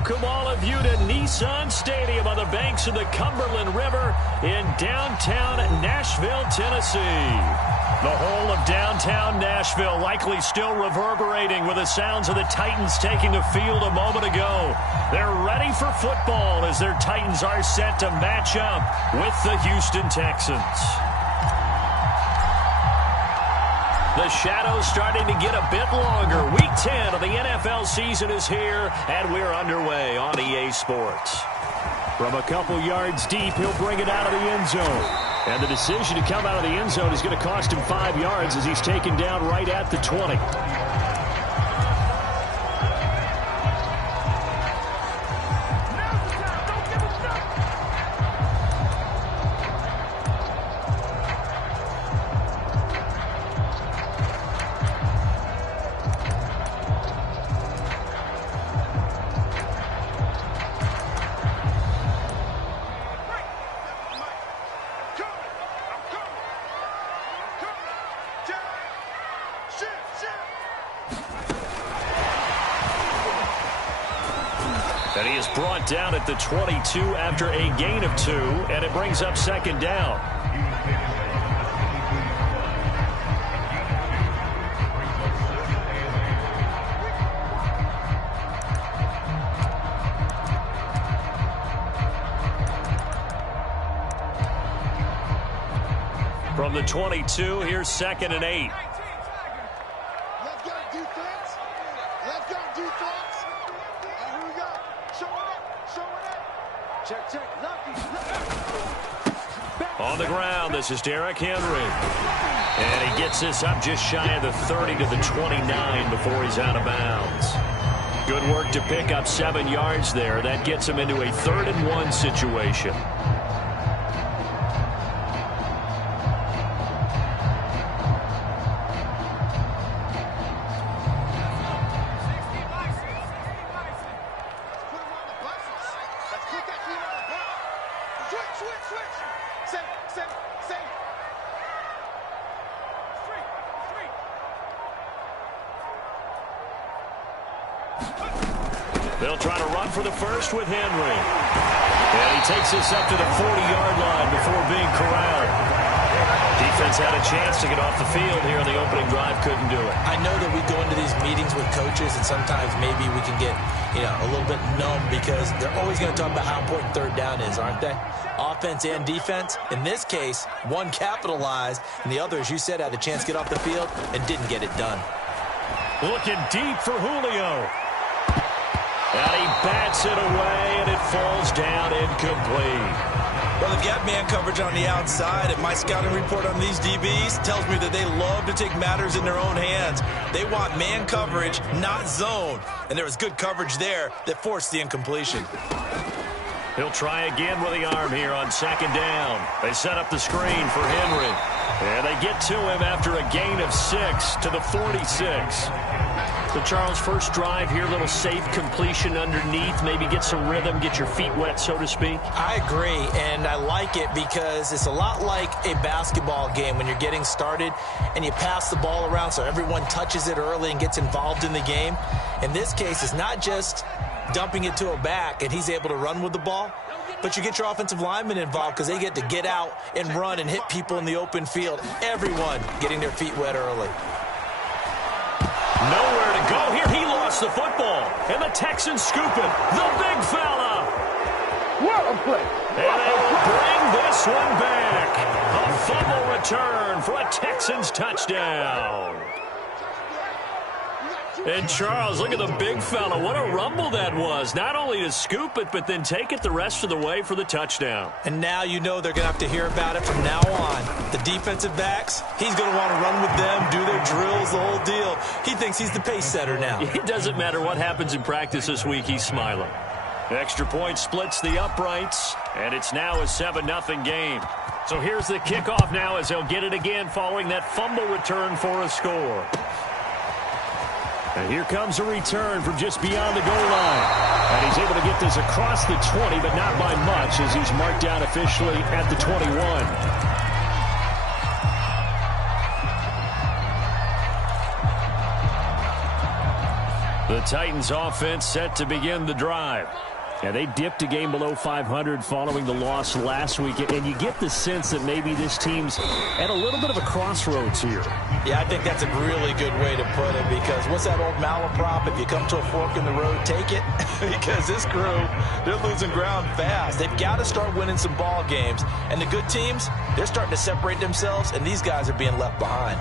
welcome all of you to Nissan Stadium on the banks of the Cumberland River in downtown Nashville, Tennessee. The whole of downtown Nashville likely still reverberating with the sounds of the Titans taking the field a moment ago. They're ready for football as their Titans are set to match up with the Houston Texans. The shadow's starting to get a bit longer. Week 10 of the NFL season is here, and we're underway on EA Sports. From a couple yards deep, he'll bring it out of the end zone. And the decision to come out of the end zone is going to cost him 5 yards as he's taken down right at the 20. And he is brought down at the 22 after a gain of 2, and it brings up second down. From the 22, here's 2nd and 8. Let's go defense. Let's go defense. Here we go. Showing it. Check. Lucky. On the ground, this is Derrick Henry. And he gets this up just shy of the 30 to the 29 before he's out of bounds. Good work to pick up 7 yards there. That gets him into a 3rd and 1 situation. They'll try to run for the first with Henry. And he takes this up to the 40-yard line before being corralled. Defense had a chance to get off the field here on the opening drive, couldn't do it. I know that we go into these meetings with coaches, and sometimes maybe we can get, a little bit numb because they're always going to talk about how important 3rd down is, aren't they? Offense and defense. In this case, one capitalized, and the other, as you said, had a chance to get off the field and didn't get it done. Looking deep for Julio. And he bats it away, and it falls down incomplete. Well, they've got man coverage on the outside, and my scouting report on these DBs tells me that they love to take matters in their own hands. They want man coverage, not zone. And there was good coverage there that forced the incompletion. He'll try again with the arm here on 2nd down. They set up the screen for Henry. And they get to him after a gain of 6 to the 46. So, Charles, first drive here, little safe completion underneath, maybe get some rhythm, get your feet wet, so to speak. I agree, and I like it because it's a lot like a basketball game when you're getting started and you pass the ball around so everyone touches it early and gets involved in the game. In this case, it's not just dumping it to a back and he's able to run with the ball, but you get your offensive linemen involved because they get to get out and run and hit people in the open field. Everyone getting their feet wet early. Nowhere to go here. He lost the football. And the Texans scoop it. The big fella. What a play. And they will bring this one back. A fumble return for a Texans touchdown. And Charles, look at the big fella. What a rumble that was. Not only to scoop it, but then take it the rest of the way for the touchdown. And now you know they're going to have to hear about it from now on. The defensive backs, he's going to want to run with them, do their drills, the whole deal. He thinks he's the pace setter now. It doesn't matter what happens in practice this week. He's smiling. Extra point splits the uprights, and it's now a 7-0 game. So here's the kickoff now as they'll get it again following that fumble return for a score. And here comes a return from just beyond the goal line. And he's able to get this across the 20, but not by much as he's marked down officially at the 21. The Titans offense set to begin the drive. Yeah, they dipped a game below 500 following the loss last week, and you get the sense that maybe this team's at a little bit of a crossroads here. Yeah, I think that's a really good way to put it, because what's that old malaprop? If you come to a fork in the road, take it. Because this crew, they're losing ground fast. They've got to start winning some ball games. And the good teams, they're starting to separate themselves, and these guys are being left behind.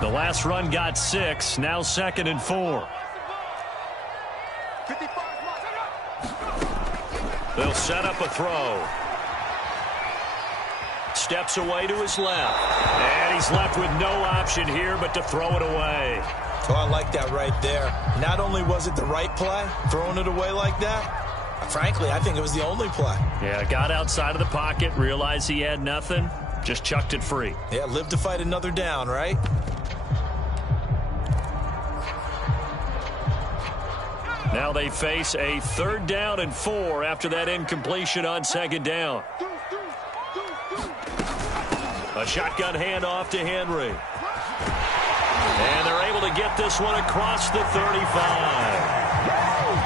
The last run got 6, now 2nd and 4. They'll set up a throw. Steps away to his left. And he's left with no option here but to throw it away. Oh, I like that right there. Not only was it the right play, throwing it away like that, frankly, I think it was the only play. Yeah, got outside of the pocket, realized he had nothing, just chucked it free. Yeah, live to fight another down, right? Now they face a 3rd down and 4 after that incompletion on 2nd down. A shotgun handoff to Henry. And they're able to get this one across the 35.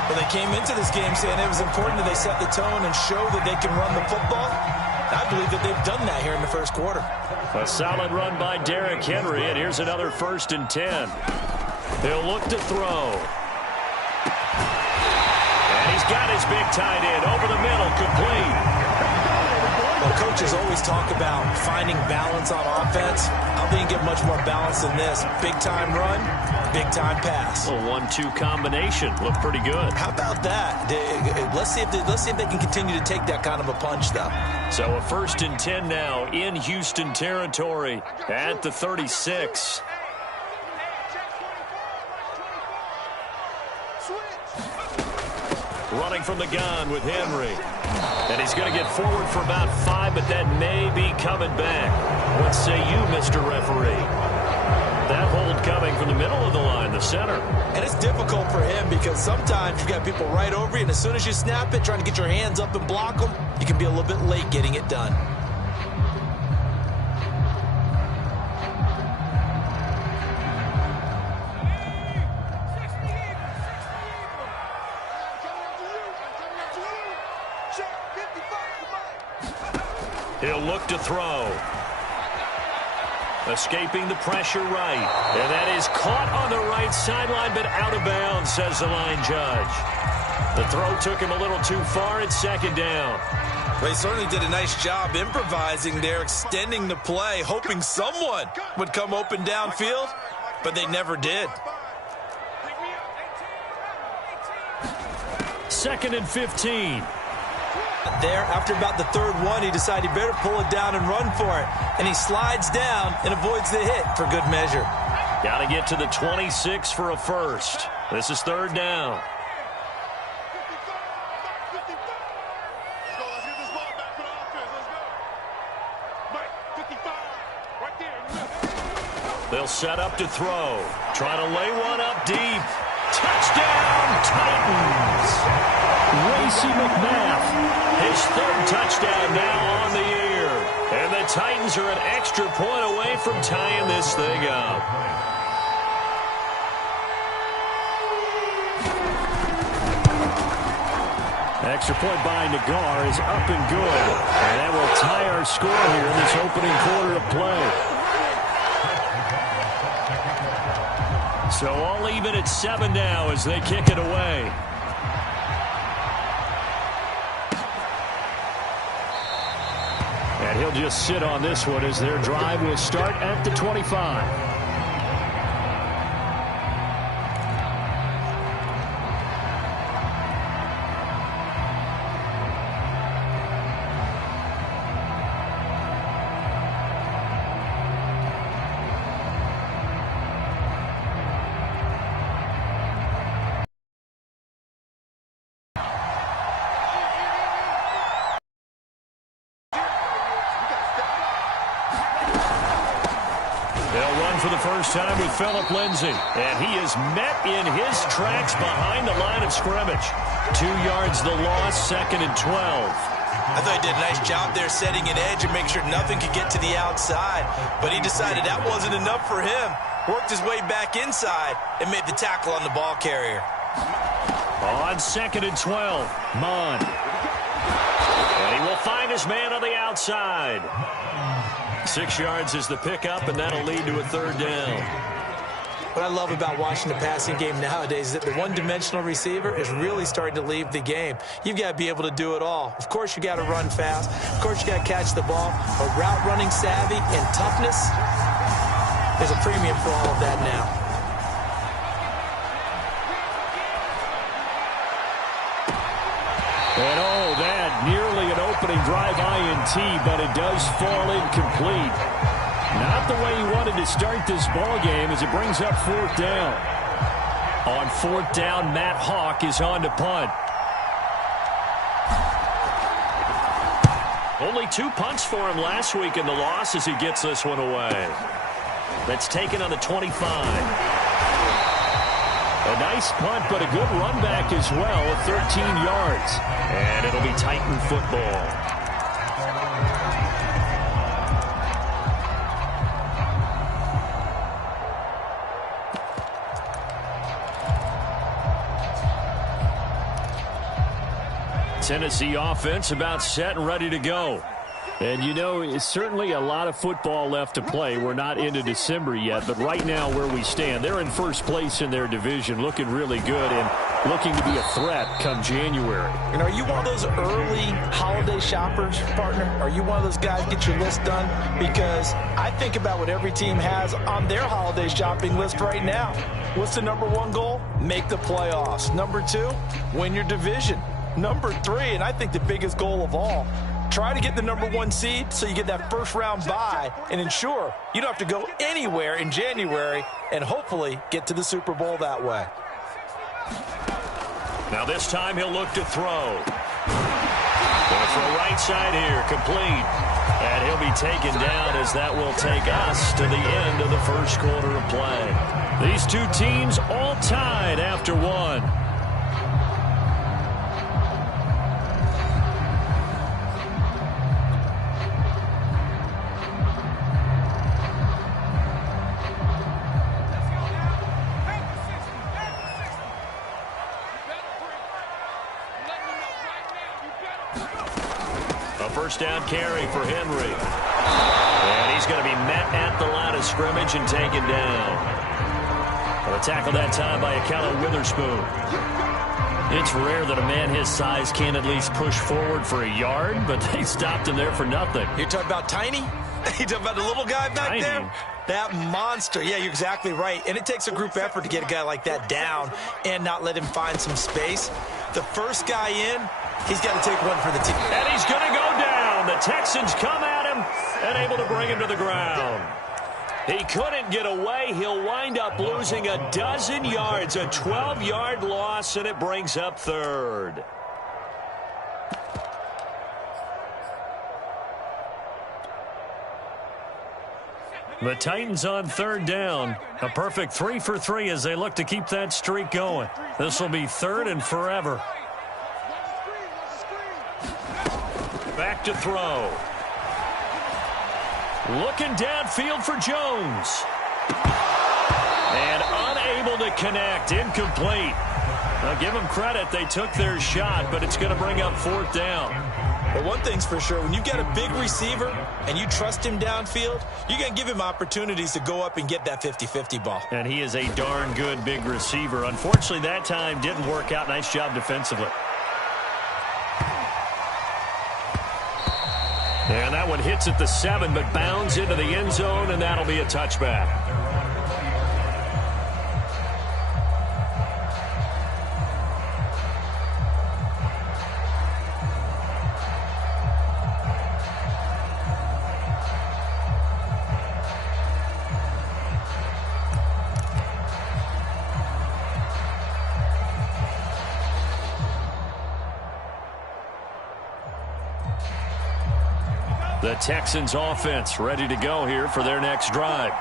Well, they came into this game saying it was important that they set the tone and show that they can run the football. I believe that they've done that here in the first quarter. A solid run by Derrick Henry, and here's another 1st and 10. They'll look to throw. And he's got his big tight end over the middle, complete. Well, coaches always talk about finding balance on offense. I don't think you get much more balance than this. Big-time run, big-time pass. A 1-2 combination. Looked pretty good. How about that? Let's see if they can continue to take that kind of a punch, though. So a 1st and 10 now in Houston territory at the 36. Running from the gun with Henry. And he's going to get forward for about 5, but that may be coming back. What say you, Mr. Referee? That hold coming from the middle of the line, the center. And it's difficult for him because sometimes you got people right over you, and as soon as you snap it, trying to get your hands up and block them, you can be a little bit late getting it done. He'll look to throw. Escaping the pressure right. And that is caught on the right sideline, but out of bounds, says the line judge. The throw took him a little too far at 2nd down. Well, he certainly did a nice job improvising there, extending the play, hoping someone would come open downfield, but they never did. 2nd and 15. There, after about the 3rd one, he decided he better pull it down and run for it. And he slides down and avoids the hit for good measure. Got to get to the 26 for a 1st. This is 3rd down. They'll set up to throw. Trying to lay one up deep. Touchdown, Titans! Racey McMath, his 3rd touchdown now on the year. And the Titans are an extra point away from tying this thing up. Extra point by Nagar is up and good. And that will tie our score here in this opening quarter of play. So all even at 7 now as they kick it away. And he'll just sit on this one as their drive will start at the 25. For the first time with Phillip Lindsay. And he is met in his tracks behind the line of scrimmage. 2 yards the loss, 2nd and 12. I thought he did a nice job there setting an edge and make sure nothing could get to the outside. But he decided that wasn't enough for him. Worked his way back inside and made the tackle on the ball carrier. On 2nd and 12, Munn. And he will find his man on the outside. 6 yards is the pickup, and that'll lead to a 3rd down. What I love about watching the passing game nowadays is that the one-dimensional receiver is really starting to leave the game. You've got to be able to do it all. Of course, you got to run fast. Of course, you got to catch the ball. But route running savvy and toughness, there's a premium for all of that now. And oh, that nearly an opening drive INT, but it does fall incomplete. Not the way he wanted to start this ball game as it brings up 4th down. On 4th down, Matt Hawk is on to punt. Only 2 punts for him last week in the loss as he gets this one away. That's taken on the 25. A nice punt, but a good run back as well, 13 yards. And it'll be Titan football. Tennessee offense about set and ready to go. And, you know, it's certainly a lot of football left to play. We're not into December yet, but right now where we stand, they're in first place in their division, looking really good and looking to be a threat come January. And are you one of those early holiday shoppers, partner? Are you one of those guys get your list done? Because I think about what every team has on their holiday shopping list right now. What's the #1 goal? Make the playoffs. #2, win your division. #3, and I think the biggest goal of all, try to get the #1 seed so you get that first-round bye and ensure you don't have to go anywhere in January and hopefully get to the Super Bowl that way. Now this time he'll look to throw. Going for a right side here, complete. And he'll be taken down as that will take us to the end of the first quarter of play. These two teams all tied after 1. First down carry for Henry. And he's going to be met at the line of scrimmage and taken down. A tackle that time by Akello Witherspoon. It's rare that a man his size can at least push forward for a yard, but they stopped him there for nothing. You're talking about Tiny? You're talking about the little guy back there? That monster. Yeah, you're exactly right. And it takes a group effort to get a guy like that down and not let him find some space. The first guy in, he's got to take one for the team. And he's going to go down. The Texans come at him and able to bring him to the ground. He couldn't get away. He'll wind up losing a dozen yards, a 12-yard loss, and it brings up 3rd. The Titans on 3rd down. A perfect 3 for 3 as they look to keep that streak going. This will be 3rd and forever. Back to throw. Looking downfield for Jones. And unable to connect. Incomplete. Now give them credit. They took their shot, but it's going to bring up 4th down. Well, one thing's for sure. When you've got a big receiver and you trust him downfield, you're going to give him opportunities to go up and get that 50-50 ball. And he is a darn good big receiver. Unfortunately, that time didn't work out. Nice job defensively. And that one hits at the 7, but bounds into the end zone, and that'll be a touchback. The Texans offense ready to go here for their next drive.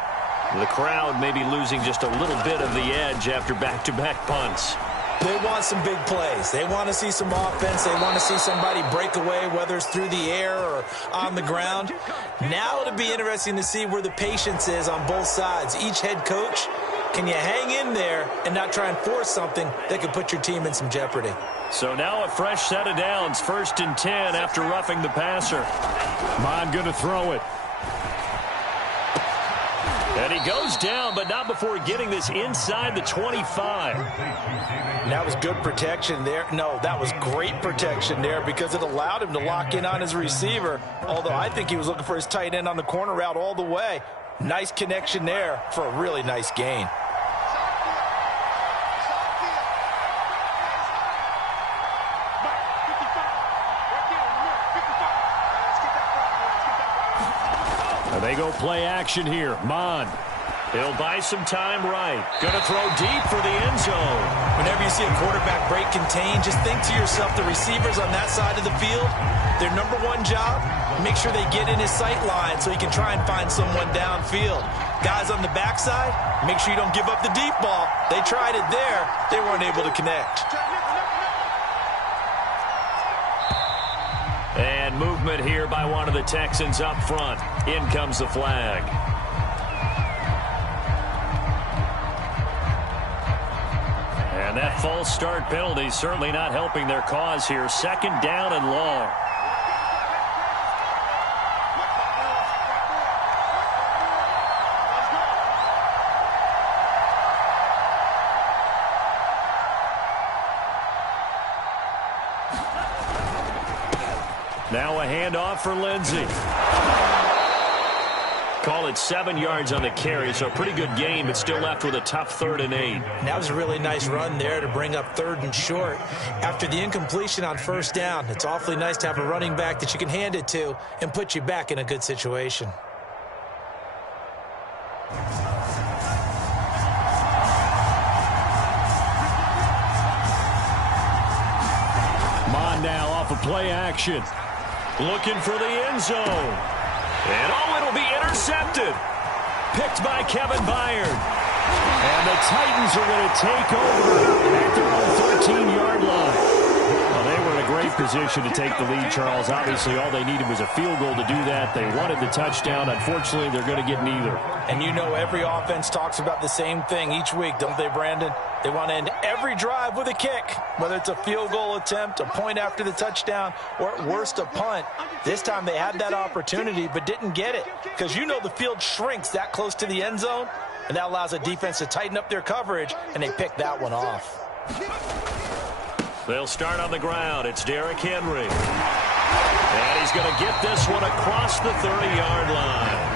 The crowd may be losing just a little bit of the edge after back-to-back punts. They want some big plays. They want to see some offense. They want to see somebody break away, whether it's through the air or on the ground. Now it'll be interesting to see where the patience is on both sides. Each head coach, can you hang in there and not try and force something that could put your team in some jeopardy? So now a fresh set of downs, 1st and 10 after roughing the passer. Mon going to throw it. And he goes down, but not before getting this inside the 25. That was good protection there. No, that was great protection there because it allowed him to lock in on his receiver, although I think he was looking for his tight end on the corner route all the way. Nice connection there for a really nice gain. They go play action here. Mon. He'll buy some time right. Going to throw deep for the end zone. Whenever you see a quarterback break contain, just think to yourself, the receivers on that side of the field, their number one job, make sure they get in his sight line so he can try and find someone downfield. Guys on the backside, make sure you don't give up the deep ball. They tried it there. They weren't able to connect. And movement here by one of the Texans up front. In comes the flag. And that false start penalty certainly not helping their cause here. 2nd down and long. Now a handoff for Lindsey. Call it 7 yards on the carry, so a pretty good game, but still left with a tough 3rd and 8. That was a really nice run there to bring up 3rd and short. After the incompletion on 1st down, it's awfully nice to have a running back that you can hand it to and put you back in a good situation. Mon now off of play action. Looking for the end zone. And it'll be intercepted. Picked by Kevin Byard. And the Titans are going to take over at their own 13-yard line. Well, they were in a great position to take the lead, Charles. Obviously, all they needed was a field goal to do that. They wanted the touchdown. Unfortunately, they're going to get neither. And you know every offense talks about the same thing each week, don't they, Brandon? They want to end every drive with a kick, whether it's a field goal attempt, a point after the touchdown, or at worst a punt. This time they had that opportunity but didn't get it because you know the field shrinks that close to the end zone, and that allows a defense to tighten up their coverage, and they picked that one off. They'll start on the ground. It's Derrick Henry. And he's going to get this one across the 30-yard line.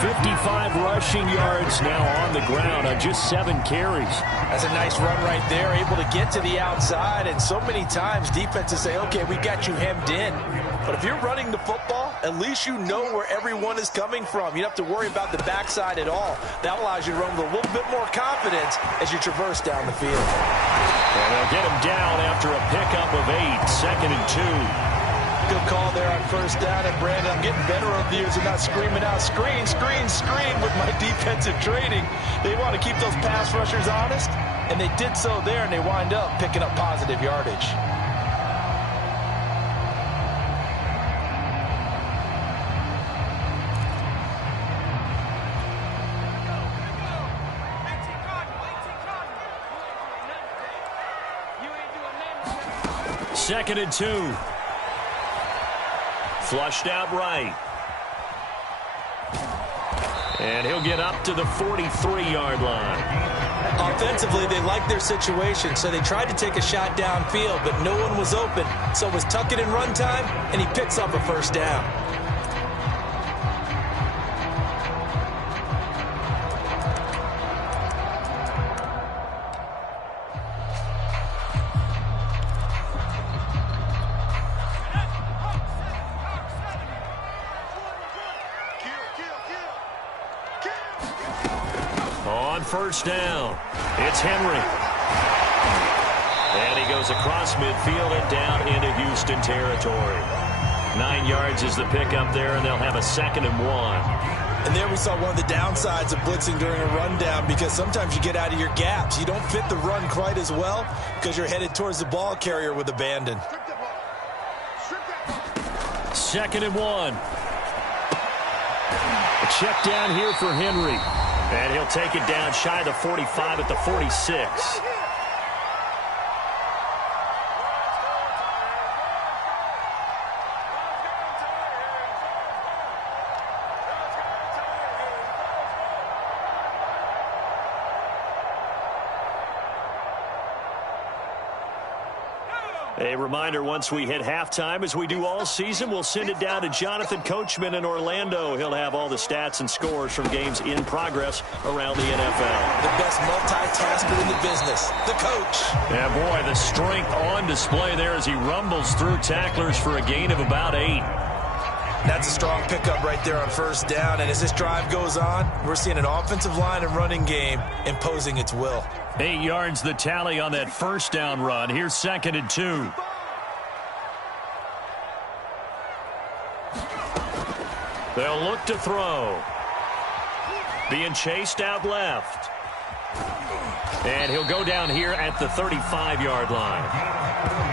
55 rushing yards now on the ground on just 7 carries. That's a nice run right there, able to get to the outside, and so many times defenses say, okay, we got you hemmed in. But if you're running the football, at least you know where everyone is coming from. You don't have to worry about the backside at all. That allows you to run with a little bit more confidence as you traverse down the field. And they'll get him down after a pickup of 8, 2nd and 2. Good call there on 1st down, and Brandon, I'm getting better over the years of not screaming out, screen, screen, screen with my defensive training. They want to keep those pass rushers honest, and they did so there, and they wind up picking up positive yardage. Second and 2. Flushed out right. And he'll get up to the 43-yard line. Offensively, they liked their situation, so they tried to take a shot downfield, but no one was open. So it was tuck it in run time, and he picks up a 1st down. On 1st down, it's Henry. And he goes across midfield and down into Houston territory. 9 yards is the pickup there, and they'll have a 2nd and 1. And there we saw one of the downsides of blitzing during a rundown, because sometimes you get out of your gaps. You don't fit the run quite as well because you're headed towards the ball carrier with abandon. 2nd and 1. A check down here for Henry. And he'll take it down shy of the 45 at the 46. A reminder, once we hit halftime, as we do all season, we'll send it down to Jonathan Coachman in Orlando. He'll have all the stats and scores from games in progress around the NFL. The best multitasker in the business, the coach. Yeah, boy, the strength on display there as he rumbles through tacklers for a gain of about 8. That's a strong pickup right there on 1st down. And as this drive goes on, we're seeing an offensive line and running game imposing its will. 8 yards the tally on that 1st down run. Here's 2nd and 2. They'll look to throw. Being chased out left. And he'll go down here at the 35-yard line.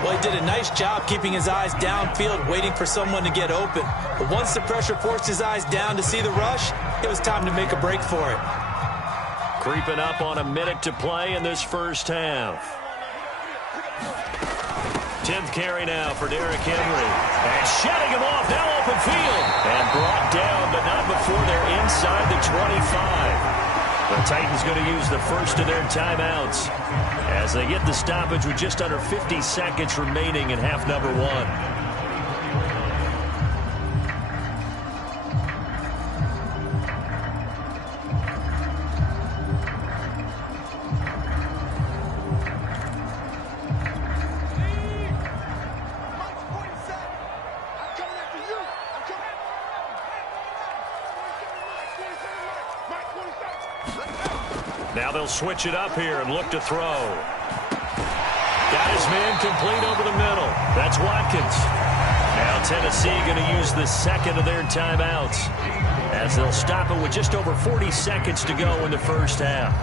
Well, he did a nice job keeping his eyes downfield, waiting for someone to get open. But once the pressure forced his eyes down to see the rush, it was time to make a break for it. Creeping up on a minute to play in this 1st half. 10th carry now for Derrick Henry. And shutting him off, now open field. And brought down, but not before they're inside the 25. The Titans going to use the first of their timeouts as they get the stoppage with just under 50 seconds remaining in half number 1. Now they'll switch it up here and look to throw. Got his man complete over the middle. That's Watkins. Now Tennessee going to use the 2nd of their timeouts as they'll stop it with just over 40 seconds to go in the 1st half.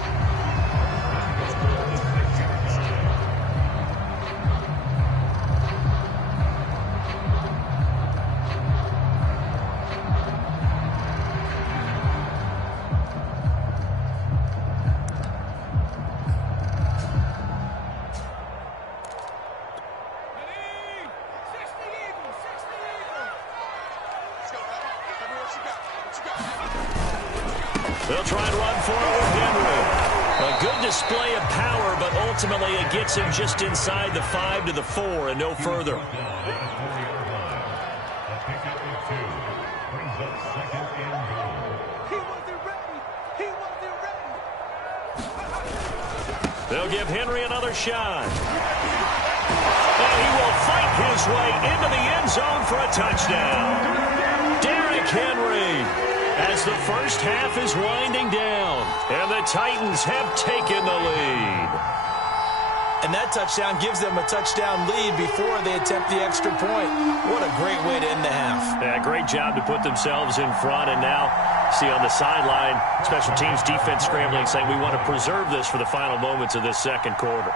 They'll try and run for it with Henry. A good display of power, but ultimately it gets him just inside the 5 to the 4 and no further. They'll give Henry another shot. And he will fight his way into the end zone for a touchdown. Derrick Henry, as the 1st half is winding down, and the Titans have taken the lead. And that touchdown gives them a touchdown lead before they attempt the extra point. What a great way to end the half. Yeah, great job to put themselves in front, and now see on the sideline, special teams defense scrambling, saying we want to preserve this for the final moments of this 2nd quarter.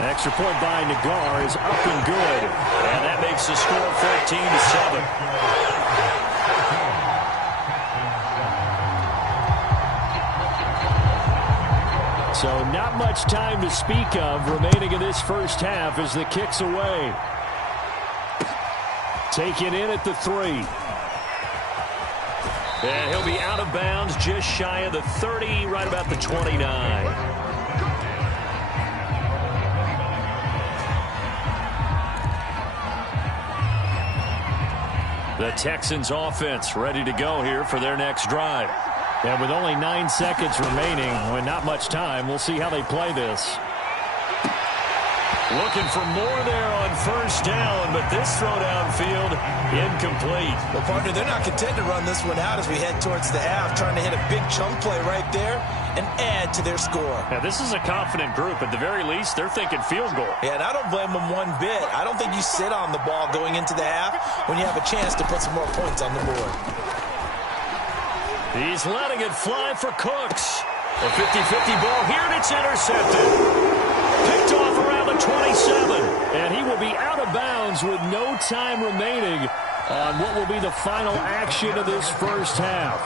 Extra point by Nagar is up and good. And that makes the score 14-7. So not much time to speak of remaining in this 1st half as the kick's away. Taken in at the 3. And he'll be out of bounds just shy of the 30, right about the 29. The Texans offense ready to go here for their next drive. And with only 9 seconds remaining, with not much time, we'll see how they play this. Looking for more there on 1st down, but this throw downfield incomplete. Well, partner, they're not content to run this one out as we head towards the half, trying to hit a big chunk play right there. and add to their score. Now, this is a confident group. At the very least, they're thinking field goal. Yeah, and I don't blame them one bit. I don't think you sit on the ball going into the half when you have a chance to put some more points on the board. He's letting it fly for Cooks. A 50-50 ball here, and it's intercepted. Picked off around the 27. And he will be out of bounds with no time remaining on what will be the final action of this first half.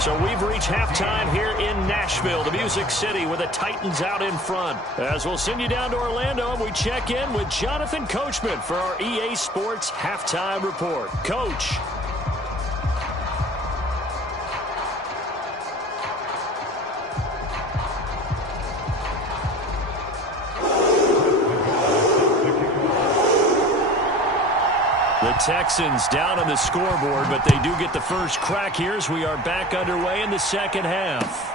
So we've reached halftime here in Nashville, the Music City, with the Titans out in front. As we'll send you down to Orlando, and we check in with Jonathan Coachman for our EA Sports Halftime Report. Coach. The Texans down on the scoreboard, but they do get the first crack here as we are back underway in the second half.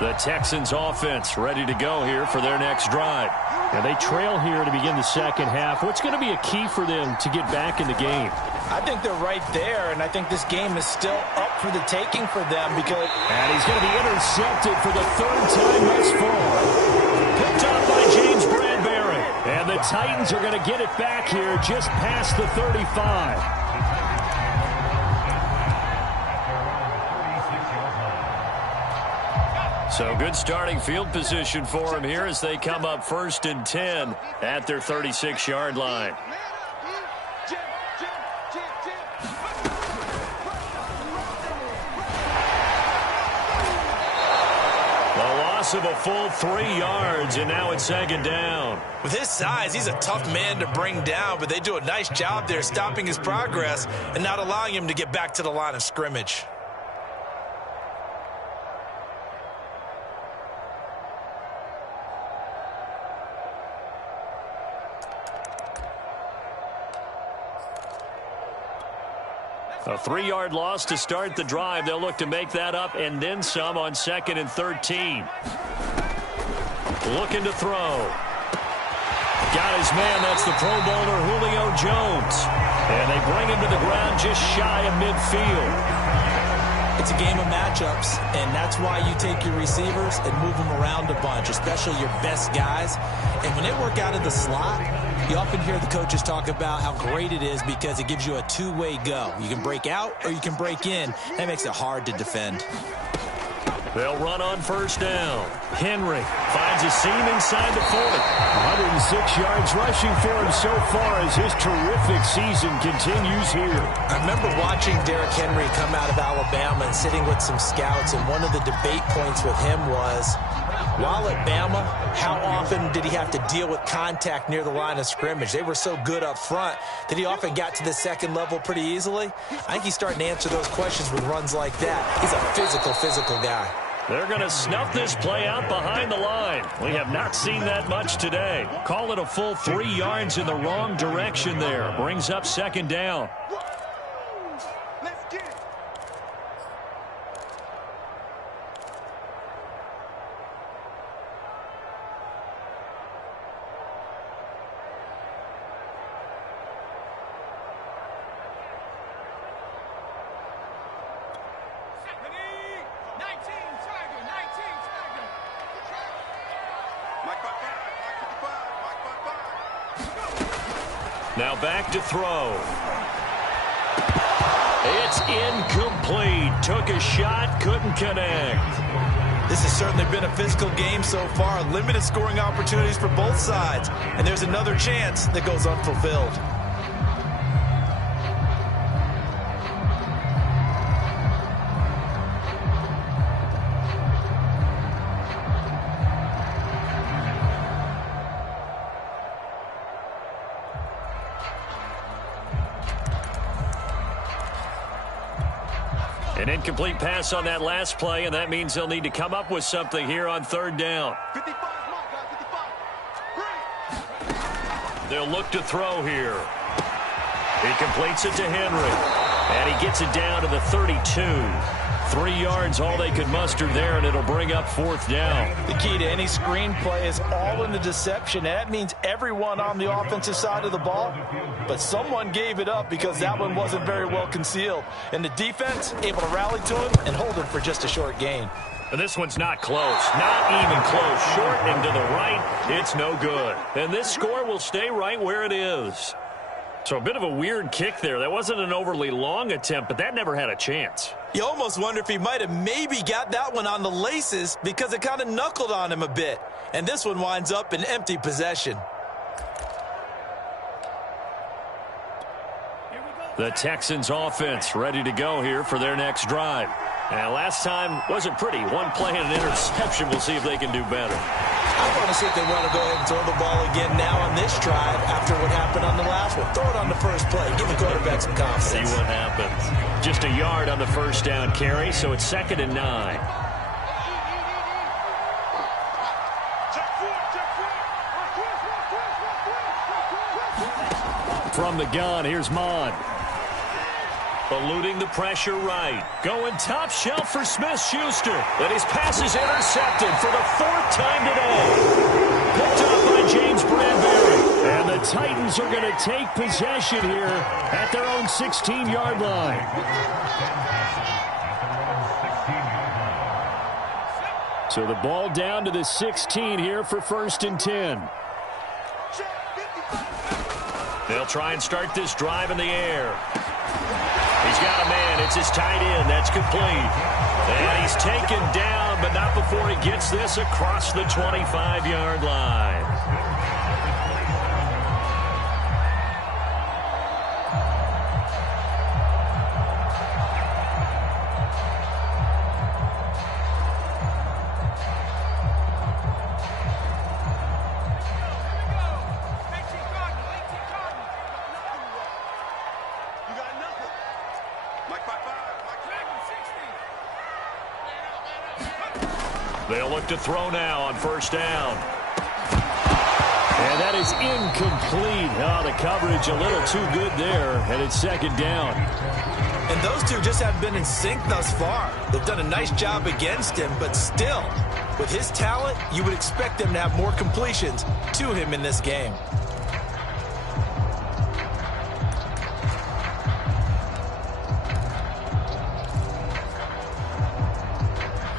The Texans offense ready to go here for their next drive. And they trail here to begin the second half. What's going to be a key for them to get back in the game? I think they're right there, and I think this game is still up for the taking for them because... And he's going to be intercepted for the third time thus far. Picked up by James Bradbury. And the Titans are going to get it back here just past the 35. So good starting field position for him here as they come up 1st and 10 at their 36-yard line. The loss of a full 3 yards, and now it's 2nd down. With his size, he's a tough man to bring down, but they do a nice job there stopping his progress and not allowing him to get back to the line of scrimmage. A 3-yard loss to start the drive. They'll look to make that up and then some on 2nd and 13. Looking to throw. Got his man. That's the Pro Bowler Julio Jones. And they bring him to the ground just shy of midfield. It's a game of matchups, and that's why you take your receivers and move them around a bunch, especially your best guys. And when they work out of the slot, you often hear the coaches talk about how great it is because it gives you a two-way go. You can break out or you can break in. That makes it hard to defend. They'll run on 1st down. Henry finds a seam inside the 40. 106 yards rushing for him so far as his terrific season continues here. I remember watching Derrick Henry come out of Alabama and sitting with some scouts, and one of the debate points with him was, while at Bama, how often did he have to deal with contact near the line of scrimmage? They were so good up front that he often got to the second level pretty easily. I think he's starting to answer those questions with runs like that. He's a physical guy. They're going to snuff this play out behind the line. We have not seen that much today. Call it a full 3 yards in the wrong direction there. Brings up 2nd down. Let's get it. Now back to throw. It's incomplete. Took a shot, couldn't connect. This has certainly been a physical game so far. Limited scoring opportunities for both sides. And there's another chance that goes unfulfilled. An incomplete pass on that last play, and that means they'll need to come up with something here on 3rd down. 55, They'll look to throw here. He completes it to Henry, and he gets it down to the 32. 3 yards, all they could muster there, and it'll bring up 4th down. The key to any screenplay is all in the deception. And that means everyone on the offensive side of the ball. But someone gave it up because that one wasn't very well concealed. And the defense able to rally to him and hold him for just a short gain. And this one's not close. Not even close. Short and to the right. It's no good. And this score will stay right where it is. So a bit of a weird kick there. That wasn't an overly long attempt, but that never had a chance. You almost wonder if he might have maybe got that one on the laces because it kind of knuckled on him a bit. And this one winds up in empty possession. The Texans offense ready to go here for their next drive. And last time wasn't pretty. One play and an interception. We'll see if they can do better. I want to see if they want to go ahead and throw the ball again now on this drive after what happened on the last one. Throw it on the first play. Give the quarterback some confidence. See what happens. Just a yard on the first down carry, so it's 2nd and 9. From the gun, here's Mond. Eluding the pressure right. Going top shelf for Smith-Schuster. And his pass is intercepted for the 4th time today. Picked up by James Bradbury. And the Titans are going to take possession here at their own 16-yard line. So the ball down to the 16 here for 1st and 10. They'll try and start this drive in the air. He's got a man. It's his tight end. That's complete. And he's taken down, but not before he gets this across the 25-yard line. They'll look to throw now on 1st down. And that is incomplete. Oh, the coverage a little too good there, and it's 2nd down. And those two just haven't been in sync thus far. They've done a nice job against him, but still, with his talent, you would expect them to have more completions to him in this game.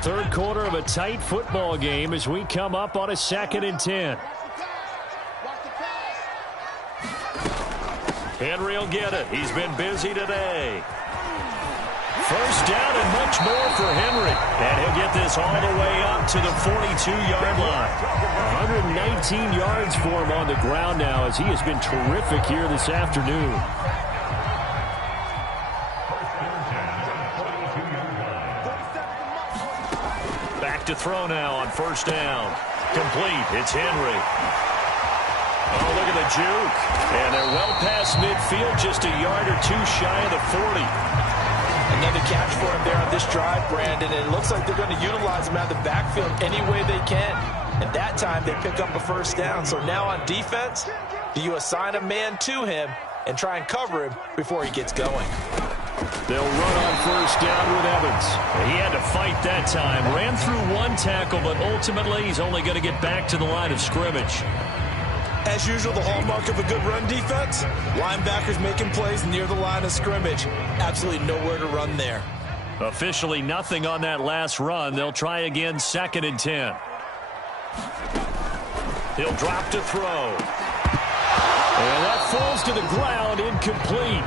Third quarter of a tight football game as we come up on a 2nd and 10. Henry will get it. He's been busy today. 1st down and much more for Henry. And he'll get this all the way up to the 42-yard line. 119 yards for him on the ground now as he has been terrific here this afternoon. To throw now on 1st down. Complete. It's Henry. Oh, look at the juke. And they're well past midfield, just a yard or two shy of the 40. Another catch for him there on this drive, Brandon. And it looks like they're going to utilize him out of the backfield any way they can. And that time they pick up a 1st down. So now on defense, do you assign a man to him and try and cover him before he gets going? They'll run on 1st down with Evans. He had to fight that time. Ran through one tackle, but ultimately he's only going to get back to the line of scrimmage. As usual, the hallmark of a good run defense, linebackers making plays near the line of scrimmage. Absolutely nowhere to run there. Officially nothing on that last run. They'll try again, 2nd and 10. He'll drop to throw. And that falls to the ground, incomplete.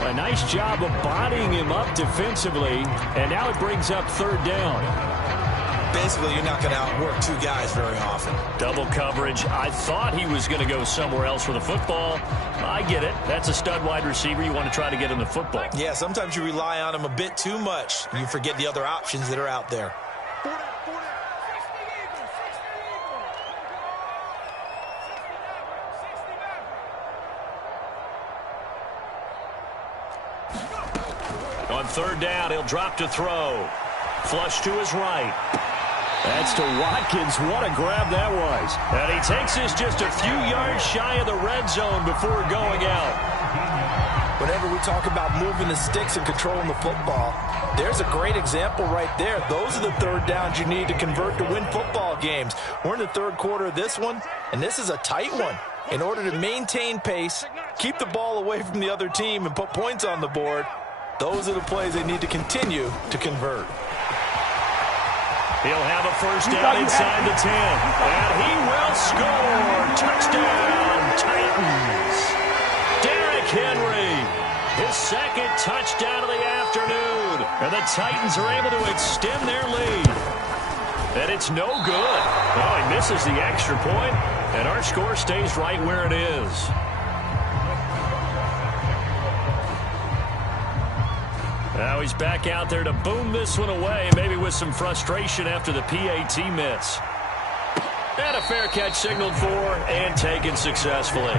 A nice job of bodying him up defensively, and now it brings up 3rd down. Basically, you're not going to outwork two guys very often. Double coverage. I thought he was going to go somewhere else for the football. I get it. That's a stud wide receiver. You want to try to get him the football. Yeah, sometimes you rely on him a bit too much. You forget the other options that are out there. On 3rd down, he'll drop to throw. Flush to his right. That's to Watkins. What a grab that was. And he takes this just a few yards shy of the red zone before going out. whenever we talk about moving the sticks and controlling the football, there's a great example right there. Those are the third downs you need to convert to win football games. We're in the third quarter of this one, and this is a tight one. In order to maintain pace, keep the ball away from the other team, and put points on the board, those are the plays they need to continue to convert. He'll have a first down inside the 10. And he will score. Touchdown, Titans. Derrick Henry, his second touchdown of the afternoon. And the Titans are able to extend their lead. And it's no good. Oh, he misses the extra point, and our score stays right where it is. Now he's back out there to boom this one away, maybe with some frustration after the PAT miss. And a fair catch signaled for and taken successfully.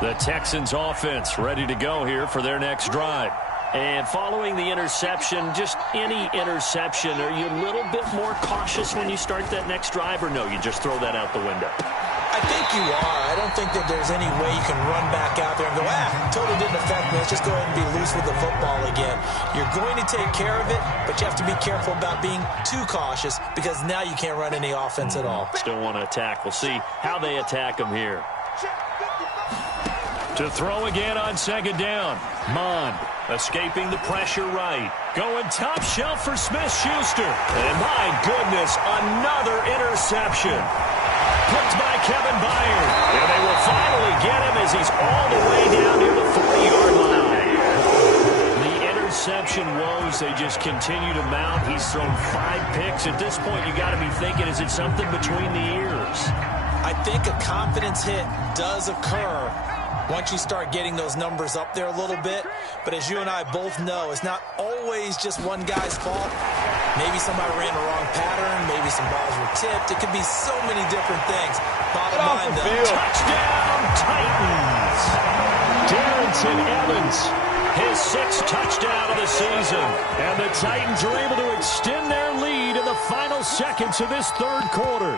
The Texans offense ready to go here for their next drive. And following the interception, just any interception, are you a little bit more cautious when you start that next drive, or no, you just throw that out the window? I think you are. I don't think that there's any way you can run back out there and go, totally didn't affect me. Let's just go ahead and be loose with the football again. You're going to take care of it, but you have to be careful about being too cautious, because now you can't run any offense at all. Still want to attack. We'll see how they attack them here. To throw again on second down. Mond escaping the pressure right. Going top shelf for Smith-Schuster. And my goodness, another interception. Picked by Kevin Byard. And they will finally get him as he's all the way down near the 40-yard line. The interception woes, they just continue to mount. He's thrown 5 picks. At this point, you got to be thinking, is it something between the ears? I think a confidence hit does occur once you start getting those numbers up there a little bit. But as you and I both know, it's not always just one guy's fault. Maybe somebody ran the wrong pattern. Maybe some balls were tipped. It could be so many different things. Bottom line, though, touchdown, Titans. Darrington Evans, his 6th touchdown of the season. And the Titans are able to extend their lead in the final seconds of this third quarter.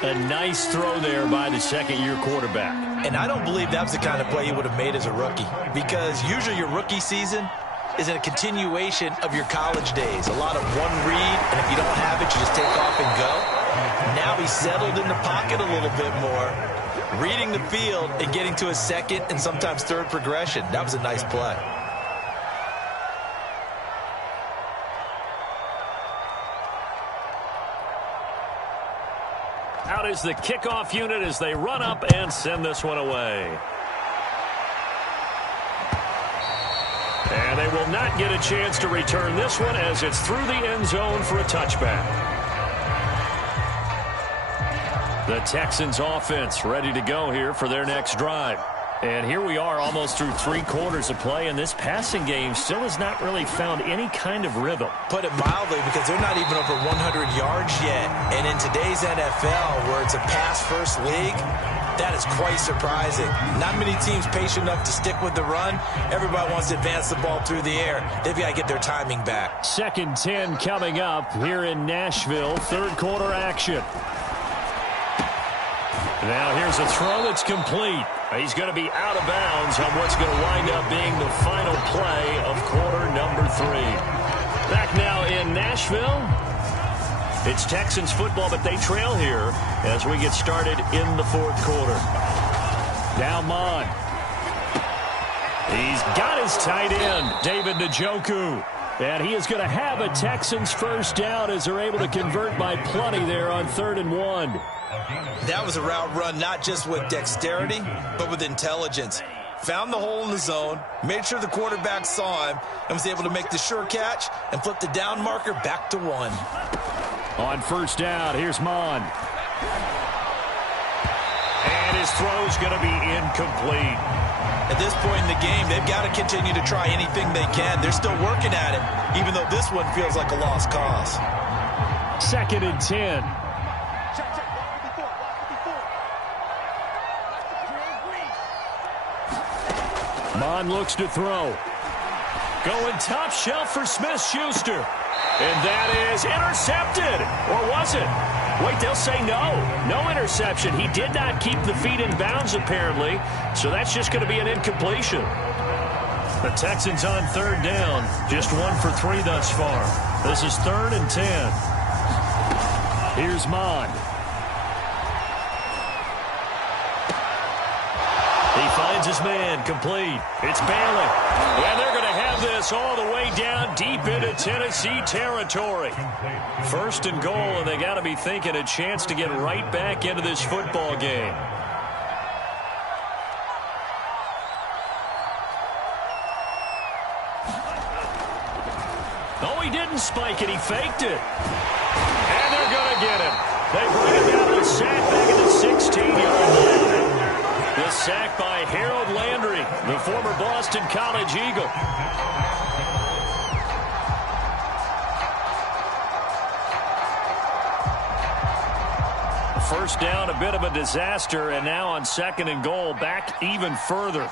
A nice throw there by the second-year quarterback. And I don't believe that was the kind of play he would have made as a rookie, because usually your rookie season is a continuation of your college days. A lot of one read, and if you don't have it, you just take off and go. Now he's settled in the pocket a little bit more, reading the field and getting to a second and sometimes third progression. That was a nice play. Out is the kickoff unit as they run up and send this one away. And they will not get a chance to return this one as it's through the end zone for a touchback. The Texans offense ready to go here for their next drive. And here we are almost through 3 quarters of play, and this passing game still has not really found any kind of rhythm. Put it mildly, because they're not even over 100 yards yet. And in today's NFL, where it's a pass-first league, that is quite surprising. Not many teams patient enough to stick with the run. Everybody wants to advance the ball through the air. They've got to get their timing back. 2nd and 10 coming up here in Nashville. Third quarter action. Now here's a throw that's complete. He's going to be out of bounds on what's going to wind up being the final play of quarter number 3. Back now in Nashville. It's Texans football, but they trail here as we get started in the 4th quarter. Now Mond. He's got his tight end, David Njoku. And he is going to have a Texans first down as they're able to convert by plenty there on 3rd and 1. That was a route run not just with dexterity, but with intelligence. Found the hole in the zone, made sure the quarterback saw him, and was able to make the sure catch and flip the down marker back to 1. On first down, here's Mond. And his throw's going to be incomplete. At this point in the game, they've got to continue to try anything they can. They're still working at it, even though this one feels like a lost cause. 2nd and 10. Mond looks to throw. Going top shelf for Smith-Schuster. And that is intercepted. Or was it? Wait, they'll say no. No interception. He did not keep the feet in bounds, apparently. So that's just going to be an incompletion. The Texans on third down. Just 1 for 3 thus far. This is 3rd and 10. Here's Mond. He finds his man, complete. It's Bailey. And they're going to have this all the way down deep into Tennessee territory. 1st and goal, and they got to be thinking a chance to get right back into this football game. Oh, he didn't spike it. He faked it. And they're going to get him. They bring him down to a sack back at the 16-yard line. The sack by Harold Landry, the former Boston College Eagle. First down, a bit of a disaster, and now on 2nd and goal, back even further.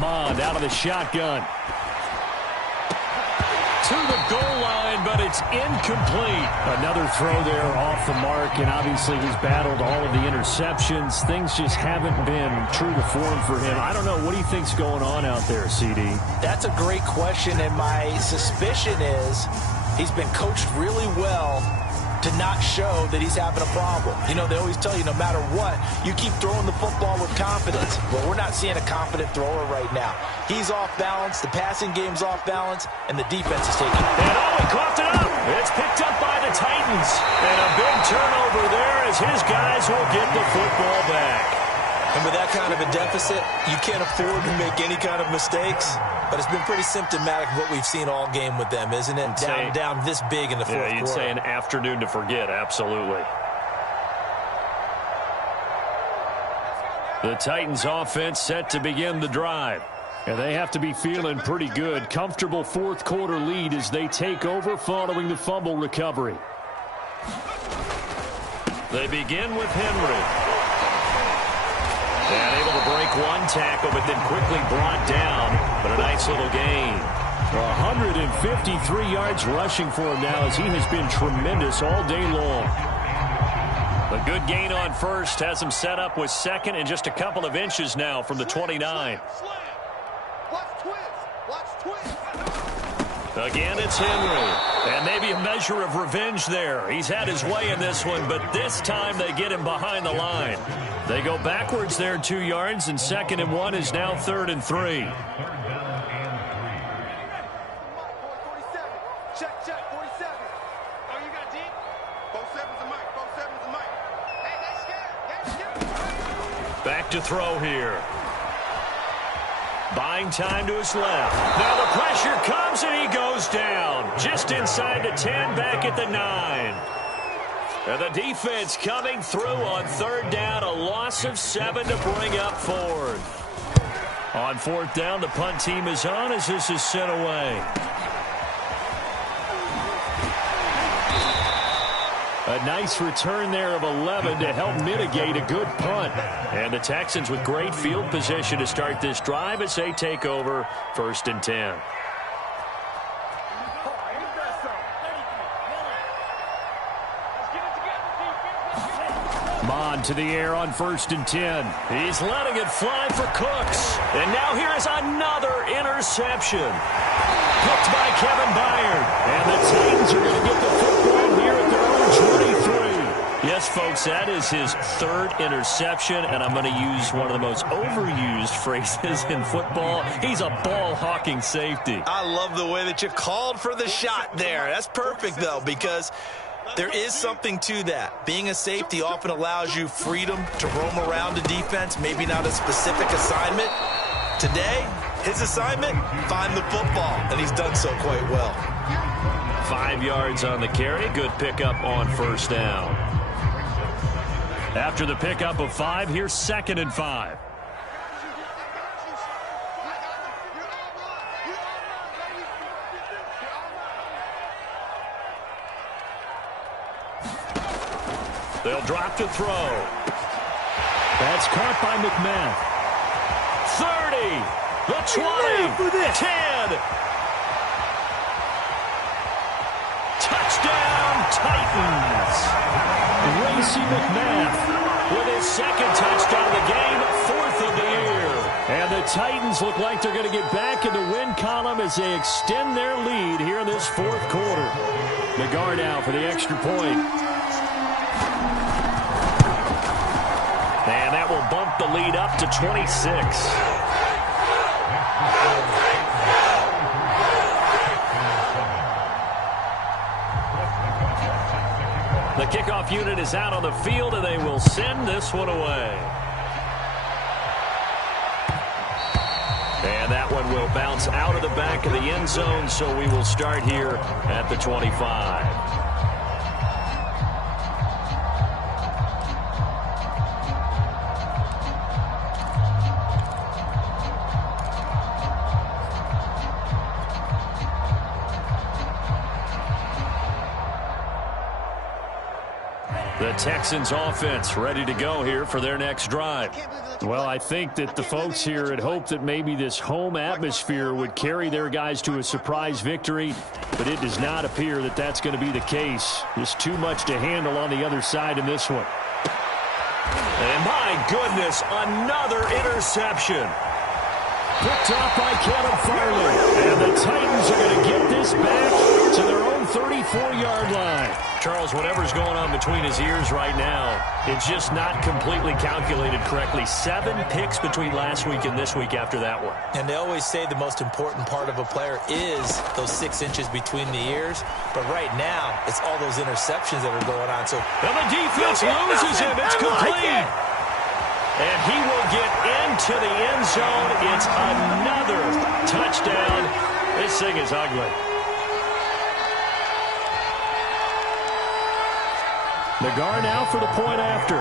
Mond out of the shotgun. To the goal line, but it's incomplete. Another throw there off the mark, and obviously he's battled all of the interceptions. Things just haven't been true to form for him. I don't know. What do you think's going on out there, CD? That's a great question, and my suspicion is he's been coached really well to not show that he's having a problem. You know, they always tell you no matter what, you keep throwing the football with confidence. Well, we're not seeing a confident thrower right now. He's off balance, the passing game's off balance, and the defense is taking it. And he coughed it up. It's picked up by the Titans. And a big turnover there as his guys will get the football back. And with that kind of a deficit, you can't afford to make any kind of mistakes. But it's been pretty symptomatic of what we've seen all game with them, isn't it? Down this big in the fourth quarter. You'd say an afternoon to forget, absolutely. The Titans offense set to begin the drive. And they have to be feeling pretty good. Comfortable fourth quarter lead as they take over following the fumble recovery. They begin with Henry. And able to break one tackle, but then quickly brought down. But a nice little gain. 153 yards rushing for him now as he has been tremendous all day long. A good gain on first has him set up with 2nd and just a couple of inches now from the 29. Again, it's Henry. And maybe a measure of revenge there. He's had his way in this one, but this time they get him behind the line. They go backwards there 2 yards, and 2nd and 1 is now 3rd and 3. Check, 47. Oh, you got deep? 47's a mic. 47's a mic. Hey, they scared. Back to throw here. Buying time to his left. Now the pressure comes and he goes down. Just inside the 10, back at the 9. And the defense coming through on 3rd down. A loss of 7 to bring up 4th. On 4th down, the punt team is on as this is sent away. A nice return there of 11 to help mitigate a good punt. And the Texans with great field position to start this drive as they take over 1st and 10. Mond to the air on 1st and 10. He's letting it fly for Cooks. And now here is another interception. Picked by Kevin Byard. And the Titans are going to get the football here at their own 23. Yes, folks, that is his 3rd interception, and I'm going to use one of the most overused phrases in football. He's a ball-hawking safety. I love the way that you called for the shot there. That's perfect, though, because there is something to that. Being a safety often allows you freedom to roam around a defense, maybe not a specific assignment. Today, his assignment, find the football, and he's done so quite well. 5 yards on the carry. Good pickup on 1st down. After the pickup of 5, here's 2nd and 5. They'll drop to throw. That's caught by McMath. 30, the 20, 10. Touchdown, Titans. Racey McMath with his second touchdown of the game, 4th of the year. And the Titans look like they're going to get back in the win column as they extend their lead here in this 4th quarter. McGar now for the extra point. And that will bump the lead up to 26. The kickoff unit is out on the field, and they will send this one away. And that one will bounce out of the back of the end zone, so we will start here at the 25. The Texans offense ready to go here for their next drive. Well, I think that the folks here had hoped that maybe this home atmosphere would carry their guys to a surprise victory, but it does not appear that that's going to be the case. Just too much to handle on the other side in this one. And my goodness, another interception. Picked off by Caleb Farley. And the Titans are going to get this back to their own 34-yard line. Charles, whatever's going on between his ears right now, it's just not completely calculated correctly. 7 picks between last week and this week after that one. And they always say the most important part of a player is those 6 inches between the ears. But right now, it's all those interceptions that are going on. So, and the defense loses him. It's complete. And he will get into the end zone. It's another touchdown. This thing is ugly. McGar now for the point after.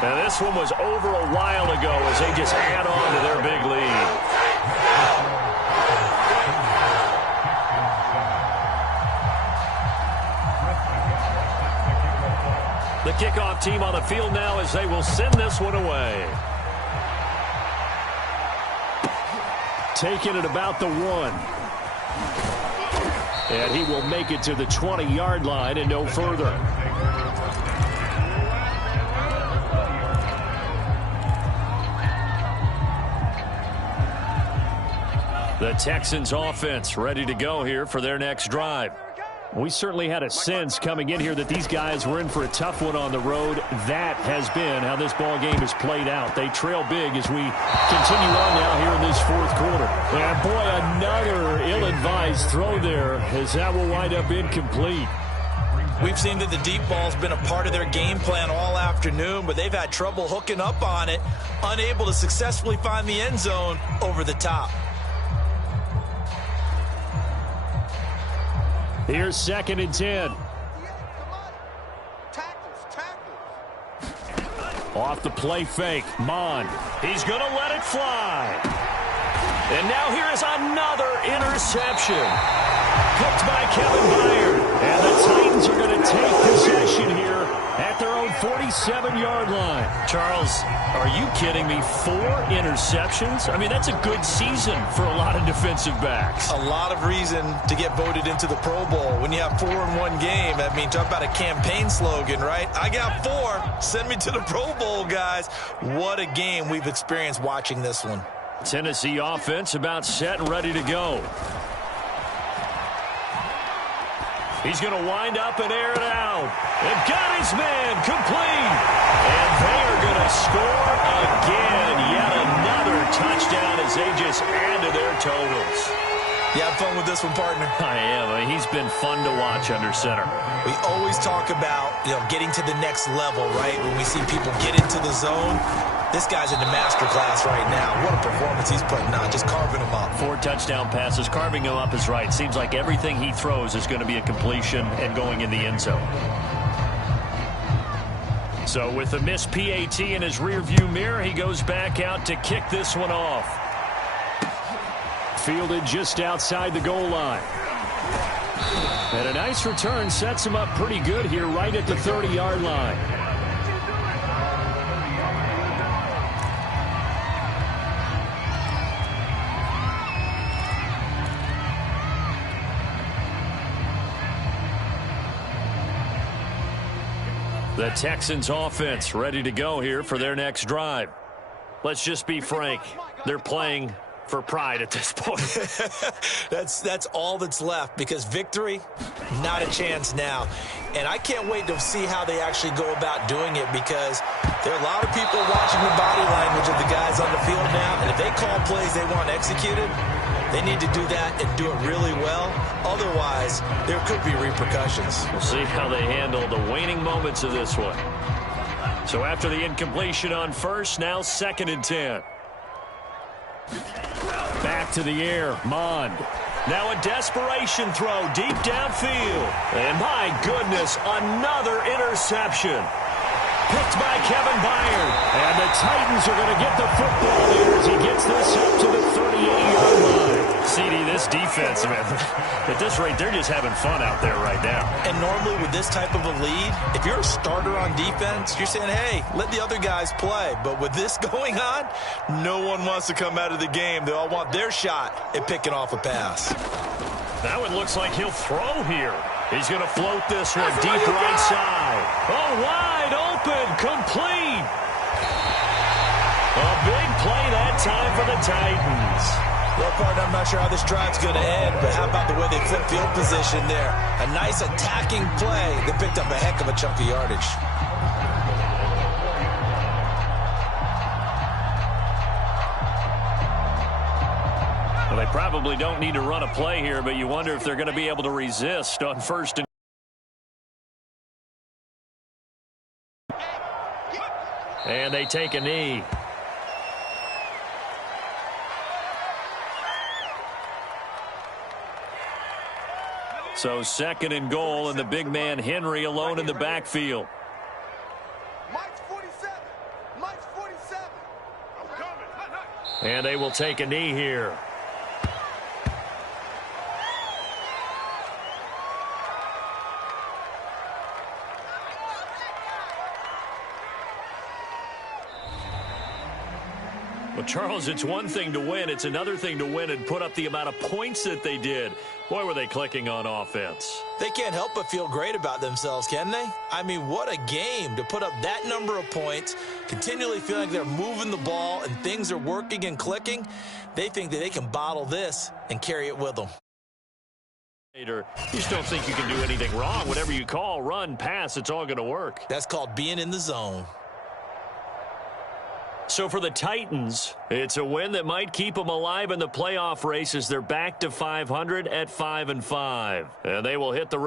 Now this one was over a while ago as they just add on to their big lead. The kickoff team on the field now as they will send this one away. Taking it about the 1. And he will make it to the 20-yard line and no further. The Texans offense ready to go here for their next drive. We certainly had a sense coming in here that these guys were in for a tough one on the road. That has been how this ball game has played out. They trail big as we continue on now here in this 4th quarter. And boy, another ill-advised throw there as that will wind up incomplete. we've seen that the deep ball's been a part of their game plan all afternoon, but they've had trouble hooking up on it, unable to successfully find the end zone over the top. Here's 2nd and 10. Off the play fake, Mon. He's going to let it fly. And now here is another interception. Picked by Kevin Byard. And the Titans are going to take possession here at their own 47-yard line. Charles, are you kidding me? 4 interceptions? I mean, that's a good season for a lot of defensive backs. A lot of reason to get voted into the Pro Bowl. When you have 4 in one game, I mean, talk about a campaign slogan, right? I got 4. Send me to the Pro Bowl, guys. What a game we've experienced watching this one. Tennessee offense about set and ready to go. He's going to wind up and air it out. And got his man complete. And they are going to score again. Yet another touchdown as they just add to their totals. You have fun with this one, partner? I am. I mean, he's been fun to watch under center. We always talk about, getting to the next level, right? When we see people get into the zone, this guy's in the master class right now. What a performance he's putting on, just carving them up. 4 touchdown passes. Carving him up is right. Seems like everything he throws is going to be a completion and going in the end zone. So with the missed PAT in his rearview mirror, he goes back out to kick this one off. Fielded just outside the goal line. Nice return, sets him up pretty good here right at the 30-yard line. The Texans offense ready to go here for their next drive. Let's just be frank. They're playing for pride at this point. That's all that's left, because victory, not a chance now. And I can't wait to see how they actually go about doing it, because there are a lot of people watching the body language of the guys on the field now, and if they call plays they want executed, they need to do that and do it really well. Otherwise, there could be repercussions. We'll see how they handle the waning moments of this one. So after the incompletion on first, now 2nd and 10. Back to the air, Mond. Now a desperation throw deep downfield. And my goodness, another interception. Picked by Kevin Byard. And the Titans are going to get the football here as he gets this up to the 38-yard line. CD, this defense, man, at this rate, they're just having fun out there right now. And normally with this type of a lead, if you're a starter on defense, you're saying, hey, let the other guys play. But with this going on, no one wants to come out of the game. They all want their shot at picking off a pass. Now it looks like he'll throw here. He's going to float this one deep right side. Oh, wide open, complete. A big play that time for the Titans. Well, partner, I'm not sure how this drive's going to end, but how about the way they flip field position there? A nice attacking play that picked up a heck of a chunk of yardage. Well, they probably don't need to run a play here, but you wonder if they're going to be able to resist on 1st and... And they take a knee. So 2nd and goal, and the big man Henry alone in the backfield. Mike's 47. Mike's 47. I'm coming. And they will take a knee here. Well, Charles, it's one thing to win. It's another thing to win and put up the amount of points that they did. Boy, were they clicking on offense. They can't help but feel great about themselves, can they? I mean, what a game to put up that number of points, continually feeling like they're moving the ball and things are working and clicking. They think that they can bottle this and carry it with them. You just don't think you can do anything wrong. Whatever you call, run, pass, it's all going to work. That's called being in the zone. So for the Titans, it's a win that might keep them alive in the playoff race as they're back to 500 at 5-5. And they will hit the road.